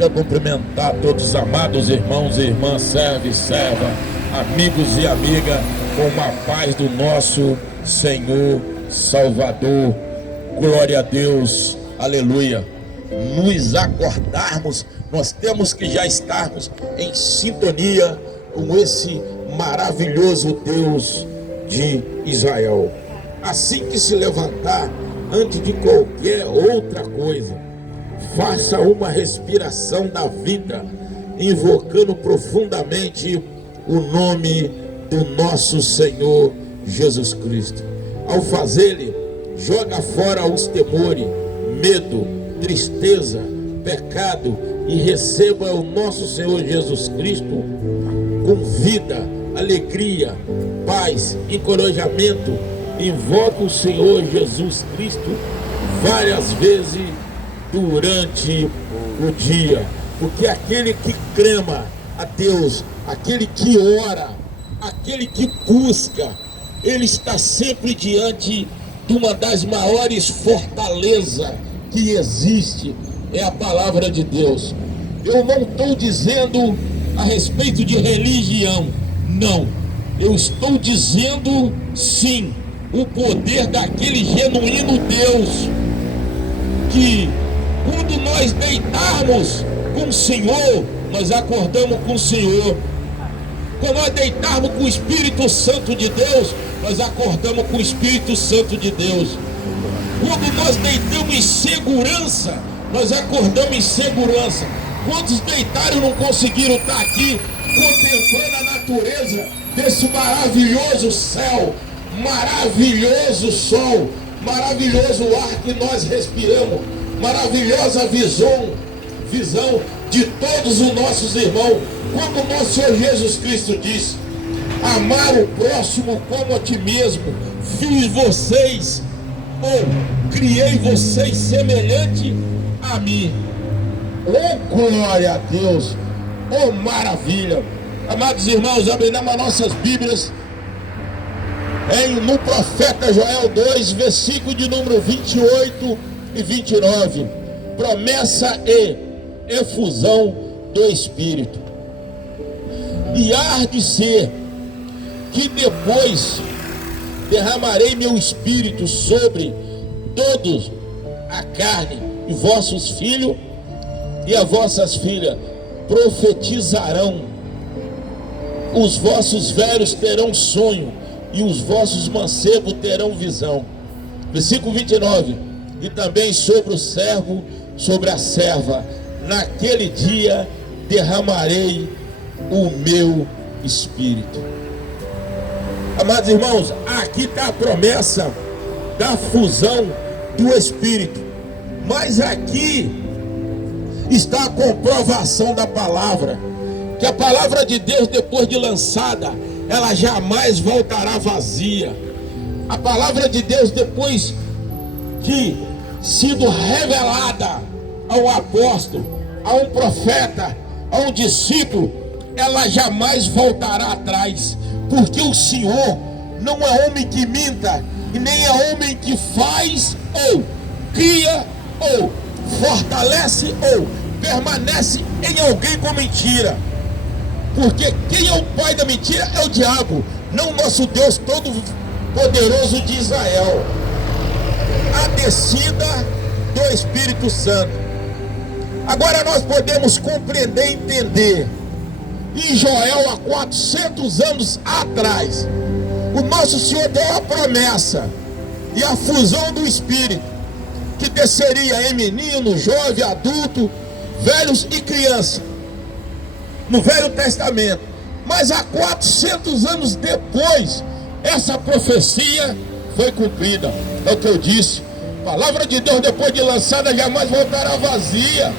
Quero cumprimentar todos os amados irmãos e irmãs, servo e serva, amigos e amigas, com a paz do nosso Senhor Salvador. Glória a Deus, aleluia. Nos acordarmos, nós temos que já estarmos em sintonia com esse maravilhoso Deus de Israel. Assim que se levantar, antes de qualquer outra coisa, faça uma respiração da vida, invocando profundamente o nome do nosso Senhor Jesus Cristo. Ao fazê-lo, joga fora os temores, medo, tristeza, pecado e receba o nosso Senhor Jesus Cristo com vida, alegria, paz, encorajamento. Invoca o Senhor Jesus Cristo várias vezes durante o dia, porque aquele que clama a Deus, aquele que ora, aquele que busca, ele está sempre diante de uma das maiores fortalezas que existe, é a palavra de Deus. Eu não estou dizendo a respeito de religião, não, eu estou dizendo sim, o poder daquele genuíno Deus, que quando nós deitarmos com o Senhor, nós acordamos com o Senhor. Quando nós deitarmos com o Espírito Santo de Deus, nós acordamos com o Espírito Santo de Deus. Quando nós deitamos em segurança, nós acordamos em segurança. Quantos deitaram e não conseguiram estar aqui contemplando a natureza desse maravilhoso céu, maravilhoso sol, maravilhoso ar que nós respiramos, maravilhosa visão de todos os nossos irmãos, quando o nosso Senhor Jesus Cristo diz: amar o próximo como a ti mesmo, fiz vocês, ou criei vocês semelhante a mim. Oh glória a Deus, oh maravilha. Amados irmãos, abrimos as nossas Bíblias no profeta Joel 2, versículo de número 28 e 29, promessa e efusão do Espírito. E há de ser que depois derramarei meu Espírito sobre todos a carne, e vossos filhos e as vossas filhas profetizarão, os vossos velhos terão sonho, e os vossos mancebos terão visão. Versículo 29, e também sobre o servo, sobre a serva, naquele dia derramarei o meu Espírito. Amados irmãos, aqui está a promessa da fusão do Espírito, mas aqui está a comprovação da palavra, que a palavra de Deus, depois de lançada, ela jamais voltará vazia. A palavra de Deus, depois de sido revelada a um apóstolo, a um profeta, a um discípulo, ela jamais voltará atrás, porque o Senhor não é homem que minta, e nem é homem que faz ou cria ou fortalece ou permanece em alguém com mentira. Porque quem é o pai da mentira é o diabo, não o nosso Deus todo poderoso de Israel. A descida do Espírito Santo. Agora nós podemos compreender e entender. Em Joel, há 400 anos atrás, o nosso Senhor deu a promessa e a fusão do Espírito, que desceria em menino, jovem, adulto, velhos e criança, no Velho Testamento. Mas há 400 anos depois, essa profecia foi cumprida. É o que eu disse, a palavra de Deus, depois de lançada, jamais voltará vazia.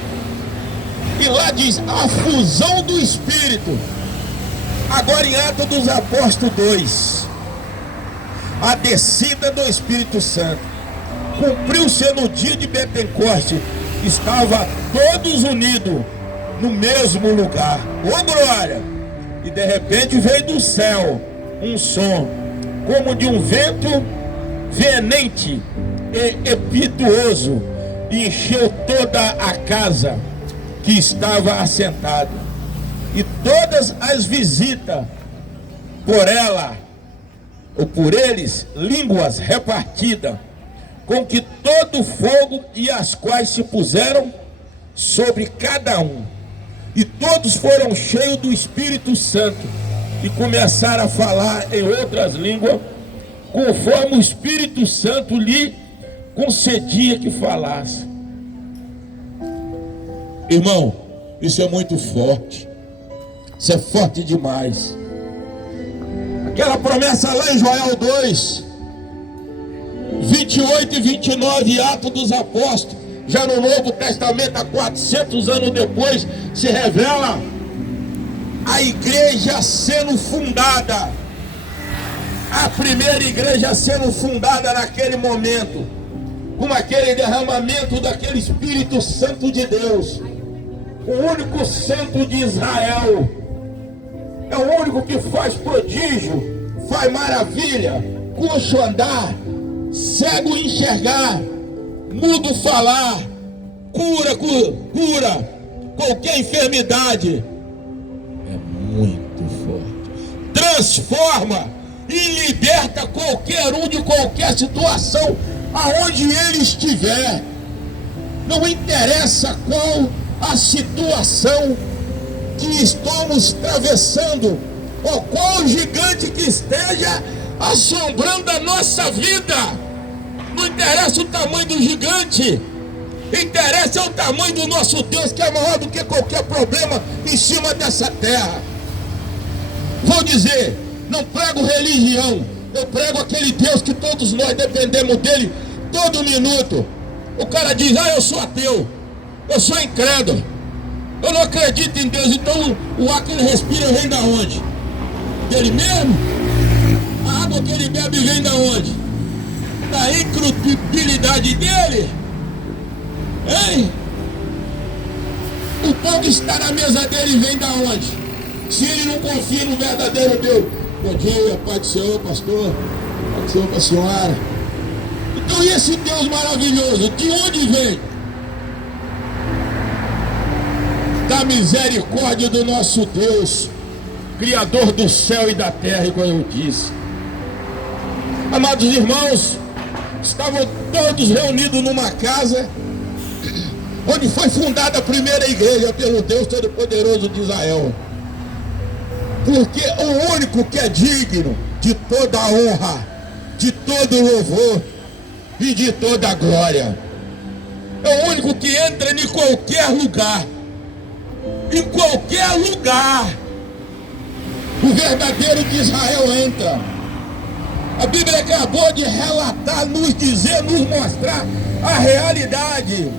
E lá diz a fusão do Espírito. Agora em Atos dos Apóstolos 2, a descida do Espírito Santo cumpriu-se no dia de Pentecoste. Estava todos unidos no mesmo lugar. Ô glória! E de repente veio do céu um som como de um vento veemente e impetuoso, e encheu toda a casa. que estava assentado, e todas as visitas por ela, ou por eles, línguas repartidas, com que todo fogo, e as quais se puseram sobre cada um. E todos foram cheios do Espírito Santo, e começaram a falar em outras línguas, conforme o Espírito Santo lhe concedia que falasse. Irmão, isso é muito forte. Isso é forte demais. Aquela promessa lá em Joel 2, 28 e 29, Atos dos Apóstolos, já no Novo Testamento, há 400 anos depois, se revela a igreja sendo fundada. A primeira igreja sendo fundada naquele momento, com aquele derramamento daquele Espírito Santo de Deus. O único santo de Israel. É o único que faz prodígio, faz maravilha, coxo andar, cego enxergar, mudo falar, cura qualquer enfermidade. É muito forte. Transforma e liberta qualquer um de qualquer situação, aonde ele estiver. Não interessa qual a situação que estamos atravessando, ou qual gigante que esteja assombrando a nossa vida. Não interessa o tamanho do gigante, interessa o tamanho do nosso Deus, que é maior do que qualquer problema em cima dessa terra. Vou dizer, não prego religião, eu prego aquele Deus que todos nós dependemos dele todo minuto. O cara diz, eu sou ateu, eu sou incrédulo, eu não acredito em Deus. Então o ar que ele respira vem da onde? Dele mesmo? A água que ele bebe vem da onde? Da incredibilidade dele? Hein? O pão que está na mesa dele vem da onde? Se ele não confia no verdadeiro Deus. Bom dia, Pai do Senhor, pastor. Pai do Senhor, para a senhora. Então, e esse Deus maravilhoso, de onde vem? Da misericórdia do nosso Deus, Criador do céu e da terra, igual eu disse. Amados irmãos, estavam todos reunidos numa casa, onde foi fundada a primeira igreja pelo Deus Todo-Poderoso de Israel. Porque o único que é digno de toda a honra, de todo o louvor e de toda a glória, é o único que entra em qualquer lugar. Em qualquer lugar, o verdadeiro de Israel entra. A Bíblia acabou de relatar, nos dizer, nos mostrar a realidade.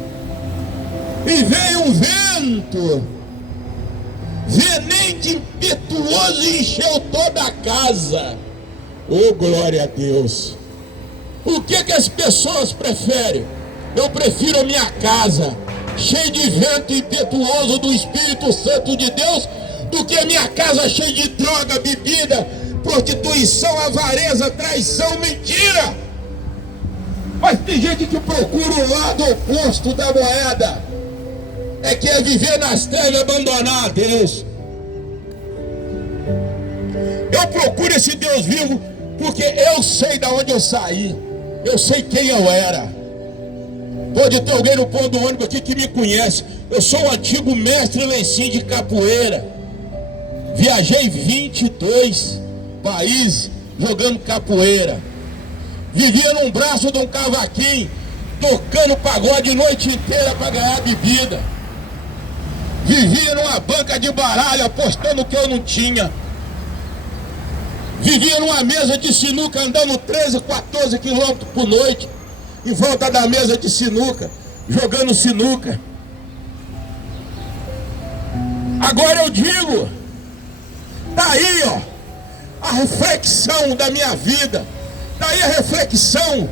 E veio um vento venente, impetuoso, e encheu toda a casa. Oh, glória a Deus! O que as pessoas preferem? Eu prefiro a minha casa cheia de vento impetuoso do Espírito Santo de Deus, do que a minha casa cheia de droga, bebida, prostituição, avareza, traição, mentira. Mas tem gente que procura o lado oposto da moeda, é que é viver nas trevas e abandonar a Deus. Eu procuro esse Deus vivo porque eu sei de onde eu saí, eu sei quem eu era. Pode ter alguém no ponto do ônibus aqui que me conhece. Eu sou o antigo mestre Lencinho de capoeira. Viajei 22 países jogando capoeira. Vivia num braço de um cavaquinho, tocando pagode a noite inteira para ganhar bebida. Vivia numa banca de baralho apostando que eu não tinha. Vivia numa mesa de sinuca andando 13, 14 quilômetros por noite, em volta da mesa de sinuca, jogando sinuca. Agora eu digo, tá aí, ó, a reflexão da minha vida, tá aí a reflexão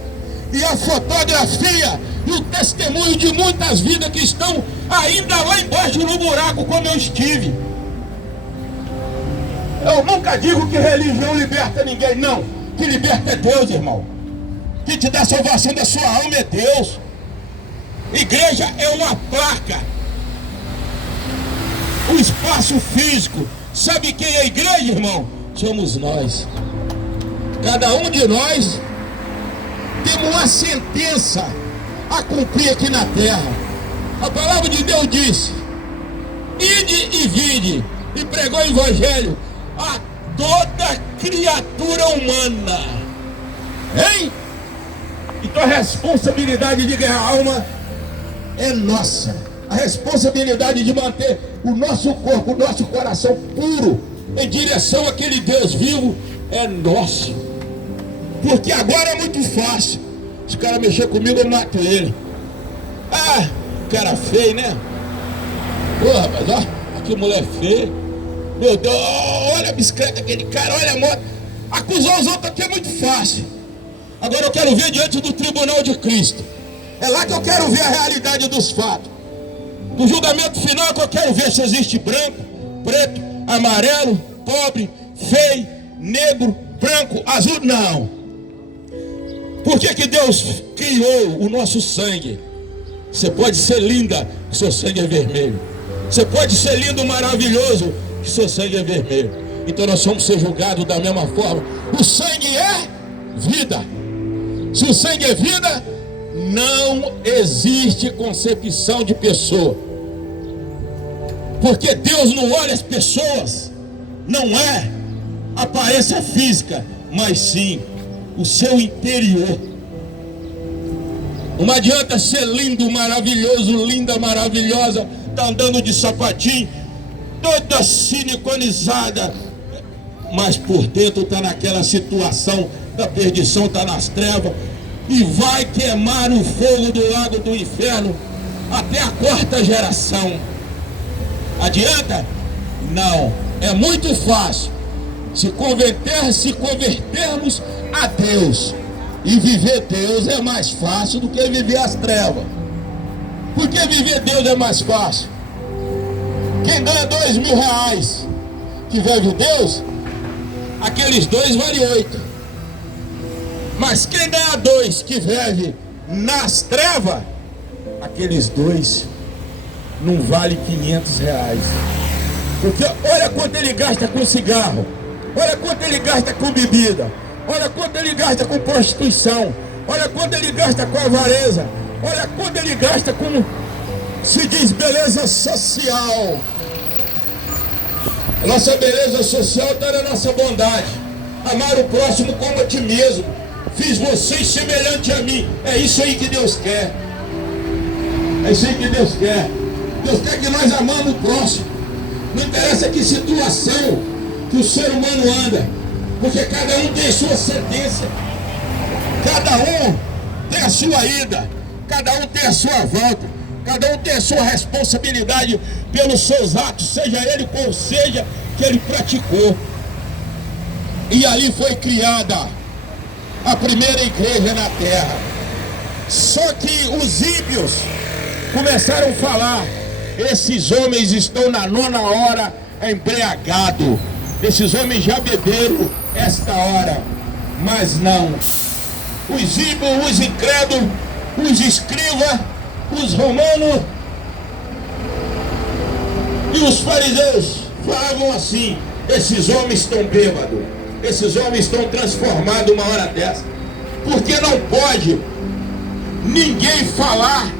e a fotografia e o testemunho de muitas vidas que estão ainda lá embaixo no buraco, como eu estive. Eu nunca digo que religião liberta ninguém, não. Que liberta é Deus, irmão. Que te dá a salvação da sua alma é Deus. Igreja é uma placa. o espaço físico. Sabe quem é a igreja, irmão? Somos nós. Cada um de nós temos uma sentença a cumprir aqui na terra. A palavra de Deus diz: ide e vinde, e pregou o evangelho a toda criatura humana. Hein? Então a responsabilidade de ganhar alma é nossa. A responsabilidade de manter o nosso corpo, o nosso coração puro em direção àquele Deus vivo é nosso. Porque agora é muito fácil. Se o cara mexer comigo, eu mato ele. Ah, cara feio, né? Pô, rapaz, ó, que mulher feia. Meu Deus, olha a bicicleta daquele cara, olha a moto. Acusar os outros aqui é muito fácil. Agora eu quero ver diante do tribunal de Cristo. É lá que eu quero ver a realidade dos fatos. No julgamento final é que eu quero ver se existe branco, preto, amarelo, pobre, feio, negro, branco, azul. Não. Por que Deus criou o nosso sangue? Você pode ser linda, que seu sangue é vermelho. Você pode ser lindo, maravilhoso, que seu sangue é vermelho. Então nós vamos ser julgados da mesma forma. O sangue é vida. Se o sangue é vida, não existe concepção de pessoa. Porque Deus não olha as pessoas, não é a aparência física, mas sim o seu interior. Não adianta ser lindo, maravilhoso, linda, maravilhosa, tá andando de sapatinho, toda siliconizada, mas por dentro está naquela situação da perdição, está nas trevas, e vai queimar o fogo do lago do inferno até a quarta geração. Adianta? Não. É muito fácil se convertermos a Deus. E viver Deus é mais fácil do que viver as trevas. Por que viver Deus é mais fácil? Quem ganha R$2.000 que vive Deus, aqueles 2 vale 8. Mas quem ganha 2 que vive nas trevas, aqueles 2 não vale R$500. Porque olha quanto ele gasta com cigarro, olha quanto ele gasta com bebida, olha quanto ele gasta com prostituição, olha quanto ele gasta com avareza, olha quanto ele gasta com, se diz, beleza social. A nossa beleza social está na nossa bondade. Amar o próximo como a ti mesmo. Fiz vocês semelhante a mim. É isso aí que Deus quer. É isso aí que Deus quer. Deus quer que nós amamos o próximo. Não interessa que situação que o ser humano anda, porque cada um tem a sua sentença, cada um tem a sua ida, cada um tem a sua volta, cada um tem a sua responsabilidade pelos seus atos, seja ele qual seja que ele praticou. E ali foi criada a primeira igreja na terra. Só que os ímpios começaram a falar: esses homens estão na 9ª hora embriagados. Esses homens já beberam esta hora. Mas não. Os ímpios, os incrédulos, os escribas, os romanos e os fariseus falavam assim: esses homens estão bêbados. Esses homens estão transformados uma hora dessa. Porque não pode ninguém falar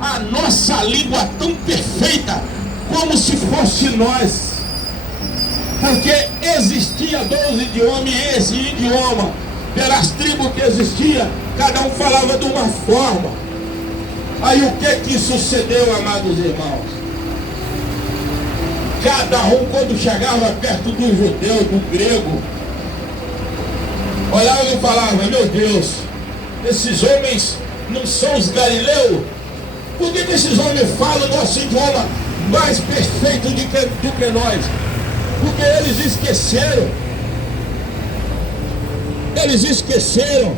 a nossa língua tão perfeita como se fosse nós. Porque existia 12 idiomas, e esse idioma, pelas tribos que existia, cada um falava de uma forma. Aí o que sucedeu, amados irmãos? Cada um, quando chegava perto do judeu, do grego, olhava e falava: meu Deus, esses homens não são os galileus? Por que esses homens falam o nosso idioma mais perfeito do que nós? Porque eles esqueceram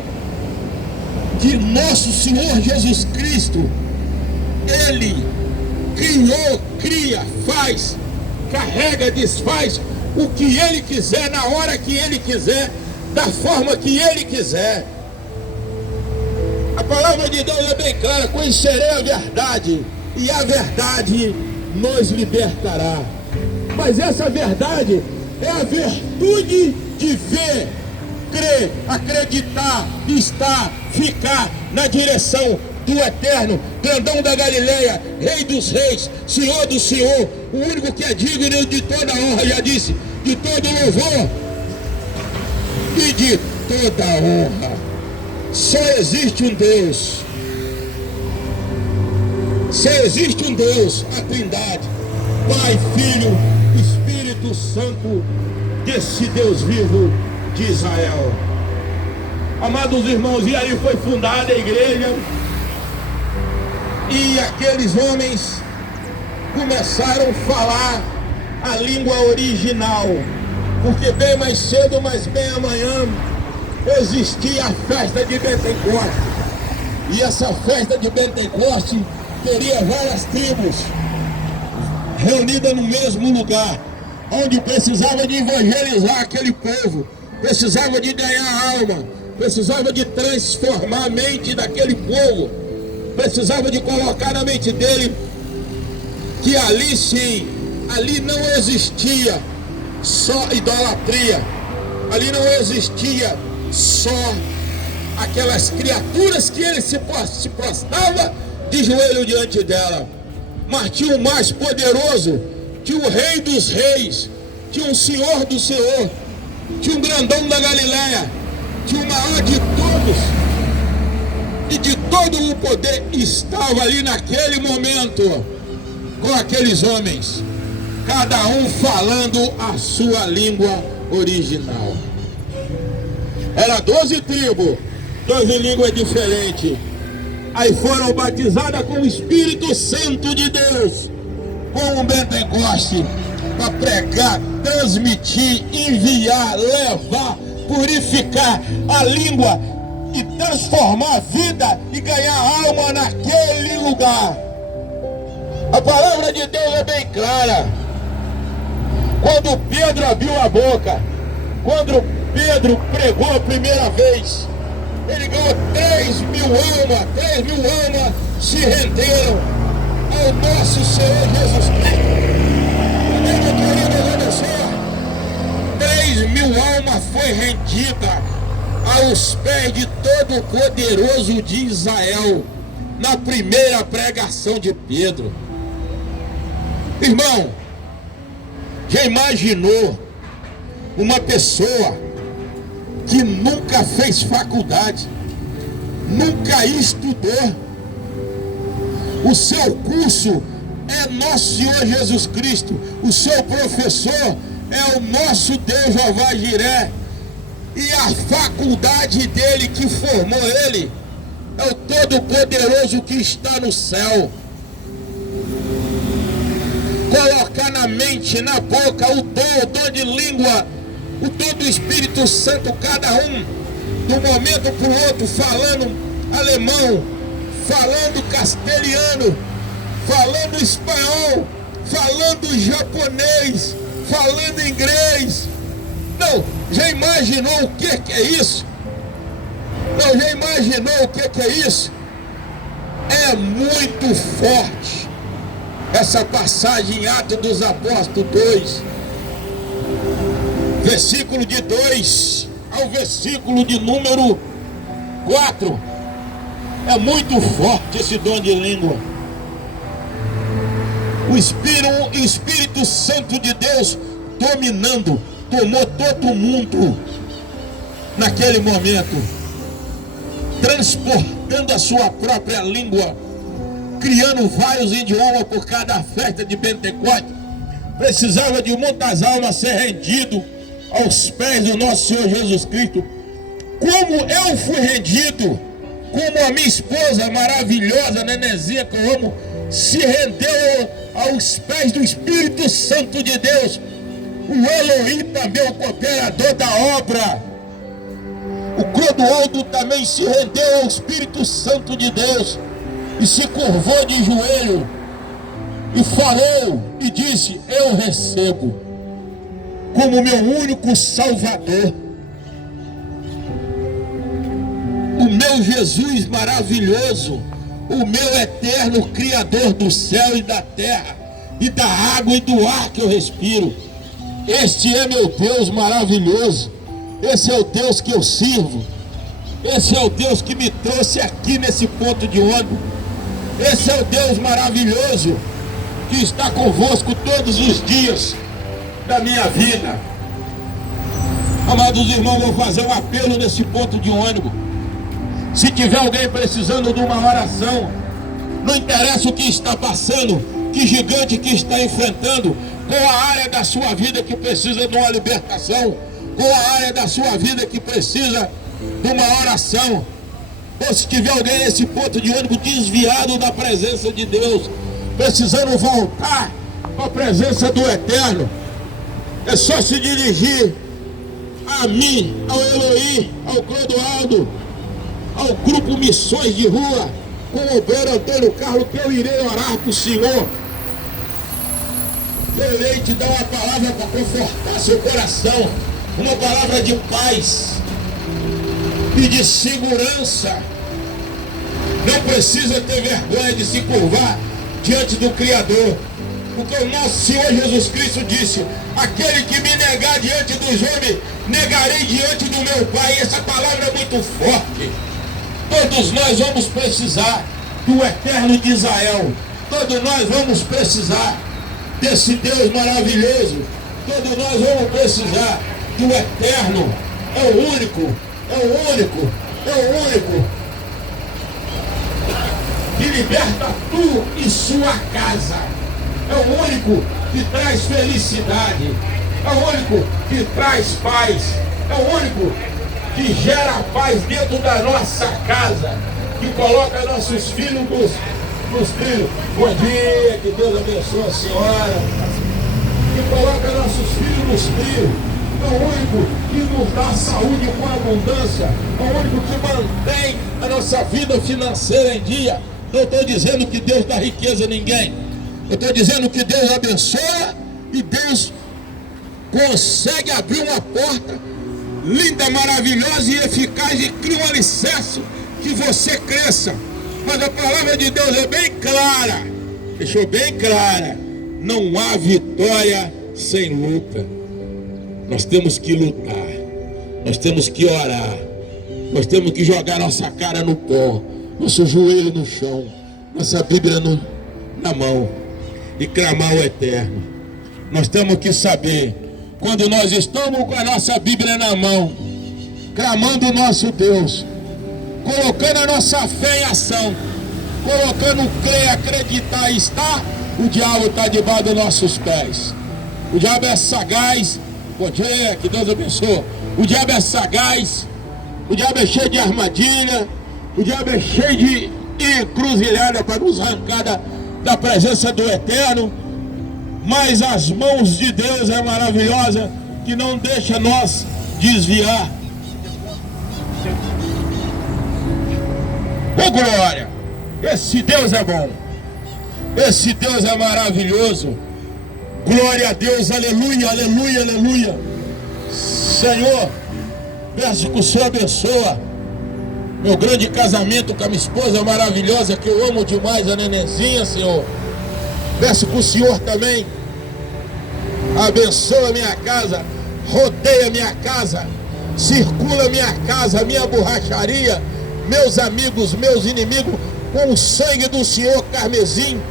que nosso Senhor Jesus Cristo, Ele criou, cria, faz, carrega, desfaz o que Ele quiser, na hora que Ele quiser, da forma que Ele quiser. A palavra de Deus é bem clara: conhecerei a verdade, e a verdade nos libertará. Mas essa verdade é a virtude de ver, crer, acreditar, estar, ficar na direção do eterno, grandão da Galileia, rei dos reis, senhor do senhor, o único que é digno de toda honra, já disse, de todo louvor e de toda honra. Só existe um Deus. Só existe um Deus, a Trindade, Pai, Filho, Espírito Santo, desse Deus vivo de Israel. Amados irmãos, e aí foi fundada a igreja, e aqueles homens começaram a falar a língua original, porque bem mais cedo, mas bem amanhã, existia a festa de Pentecostes, e essa festa de Pentecostes teria várias tribos reunidas no mesmo lugar, onde precisava de evangelizar aquele povo, precisava de ganhar alma, precisava de transformar a mente daquele povo, precisava de colocar na mente dele que ali sim, ali não existia só idolatria, ali não existia só aquelas criaturas que ele se prostrava de joelho diante dela, mas tinha o mais poderoso, tinha o rei dos reis, tinha o senhor do senhor, tinha o grandão da Galileia, tinha o maior de todos, e de todo o poder estava ali naquele momento, com aqueles homens, cada um falando a sua língua original. Era 12 tribos, 12 línguas diferentes. Aí foram batizadas com o Espírito Santo de Deus, com o Pentecoste, para pregar, transmitir, enviar, levar, purificar a língua e transformar a vida e ganhar alma naquele lugar. A palavra de Deus é bem clara. Quando Pedro abriu a boca, quando Pedro pregou a primeira vez, ele ganhou 3.000 almas, 3.000 almas se renderam ao nosso Senhor Jesus Cristo. Meu querido, olha só, 3.000 almas foi rendida aos pés de Todo-Poderoso de Israel, na primeira pregação de Pedro. Irmão, já imaginou uma pessoa que nunca fez faculdade, nunca estudou, o seu curso é nosso Senhor Jesus Cristo, o seu professor é o nosso Deus Jeová Jiré, e a faculdade dele que formou ele é o Todo-Poderoso que está no céu. Colocar na mente, na boca, o dom de língua, o dom do Espírito Santo, cada um, de um momento para o outro, falando alemão, falando castelhano, falando espanhol, falando japonês, falando inglês. Não, já imaginou o que é isso? Não, já imaginou o que é isso? É muito forte essa passagem em Atos dos Apóstolos 2, versículo de 2 ao versículo de número 4. É muito forte esse dom de língua. O Espírito Santo de Deus dominando, tomou todo mundo naquele momento, transportando a sua própria língua, criando vários idiomas por cada festa de Pentecostes. Precisava de muitas almas ser rendido aos pés do nosso Senhor Jesus Cristo. Como eu fui rendido, como a minha esposa maravilhosa, Nenezinha, que eu amo, se rendeu aos pés do Espírito Santo de Deus. O Elohim também, o cooperador da obra. O Clodoaldo também se rendeu ao Espírito Santo de Deus e se curvou de joelho e falou e disse: eu recebo como meu único Salvador o meu Jesus maravilhoso, o meu eterno Criador do céu e da terra, e da água e do ar que eu respiro. Este é meu Deus maravilhoso. Esse é o Deus que eu sirvo. Esse é o Deus que me trouxe aqui nesse ponto de ônibus. Esse é o Deus maravilhoso que está convosco todos os dias da minha vida. Amados irmãos, vou fazer um apelo nesse ponto de ônibus. Se tiver alguém precisando de uma oração, não interessa o que está passando, que gigante que está enfrentando, qual a área da sua vida que precisa de uma libertação, qual a área da sua vida que precisa de uma oração, ou se tiver alguém nesse ponto de ônibus desviado da presença de Deus, precisando voltar para a presença do Eterno, é só se dirigir a mim, ao Eloí, ao Clodoaldo, ao grupo Missões de Rua, com o obreiro Antônio Carlos, que eu irei orar para o Senhor. Eu irei te dar uma palavra para confortar seu coração, uma palavra de paz e de segurança. Não precisa ter vergonha de se curvar diante do Criador, porque o nosso Senhor Jesus Cristo disse: aquele que me negar diante dos homens, negarei diante do meu Pai. E essa palavra é muito forte. Todos nós vamos precisar do Eterno de Israel. Todos nós vamos precisar desse Deus maravilhoso. Todos nós vamos precisar do Eterno. É o único, é o único, é o único que liberta tu e sua casa. É o único que traz felicidade. É o único que traz paz. É o único que gera paz dentro da nossa casa, que coloca nossos filhos nos trilhos. Bom dia, que Deus abençoe a senhora. Que coloca nossos filhos nos trilhos. É o único que nos dá saúde com abundância. É o único que mantém a nossa vida financeira em dia. Não estou dizendo que Deus dá riqueza a ninguém. Eu estou dizendo que Deus abençoa e Deus consegue abrir uma porta linda, maravilhosa e eficaz e cria um alicerce que você cresça. Mas a palavra de Deus é bem clara, deixou bem clara: não há vitória sem luta. Nós temos que lutar, nós temos que orar, nós temos que jogar nossa cara no pó, nosso joelho no chão, nossa Bíblia na mão e clamar o Eterno. Nós temos que saber, quando nós estamos com a nossa Bíblia na mão, clamando o nosso Deus, colocando a nossa fé em ação, colocando crer, acreditar e estar, o diabo está debaixo dos nossos pés. O diabo é sagaz. Bom dia, que Deus abençoe. O diabo é sagaz, o diabo é cheio de armadilha, o diabo é cheio de encruzilhada para nos arrancar da presença do Eterno. Mas as mãos de Deus é maravilhosa, que não deixa nós desviar. Ô glória! Esse Deus é bom. Esse Deus é maravilhoso. Glória a Deus, aleluia, aleluia, aleluia. Senhor, peço que o Senhor abençoa meu grande casamento com a minha esposa maravilhosa, que eu amo demais, a nenenzinha, Senhor. Peço que o Senhor também abençoa a minha casa, rodeia a minha casa, circula a minha casa, minha borracharia, meus amigos, meus inimigos, com o sangue do Senhor carmesim.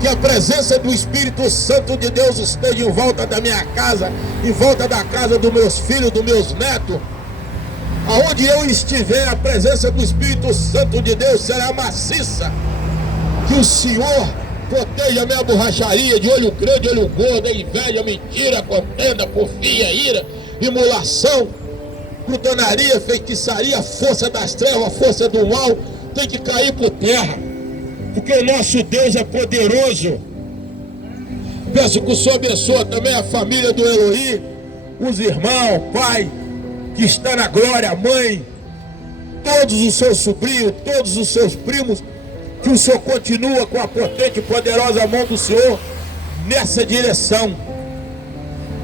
Que a presença do Espírito Santo de Deus esteja em volta da minha casa, em volta da casa dos meus filhos, dos meus netos. Aonde eu estiver, a presença do Espírito Santo de Deus será maciça. Que o Senhor proteja a minha borracharia de olho grande, olho gordo, inveja, mentira, contenda, porfia, ira, emulação, glutonaria, feitiçaria, força das trevas, força do mal, tem que cair por terra, porque o nosso Deus é poderoso. Peço que o Senhor abençoe também a família do Eloí, os irmãos, pai, que está na glória, a mãe, todos os seus sobrinhos, todos os seus primos, que o Senhor continua com a potente e poderosa mão do Senhor nessa direção.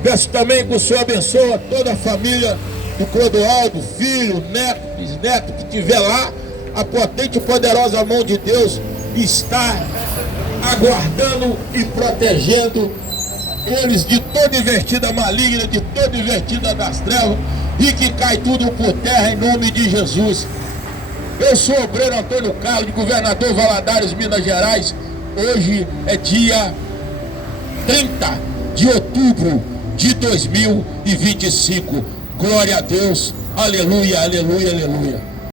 Peço também que o Senhor abençoe toda a família do Clodoaldo, filho, neto, bisneto, que estiver lá, a potente e poderosa mão de Deus está aguardando e protegendo eles de toda investida maligna, de toda investida das trevas, e que cai tudo por terra em nome de Jesus. Eu sou o obreiro Antônio Carlos, de Governador Valadares, Minas Gerais. Hoje é dia 30 de outubro de 2025. Glória a Deus, aleluia, aleluia, aleluia.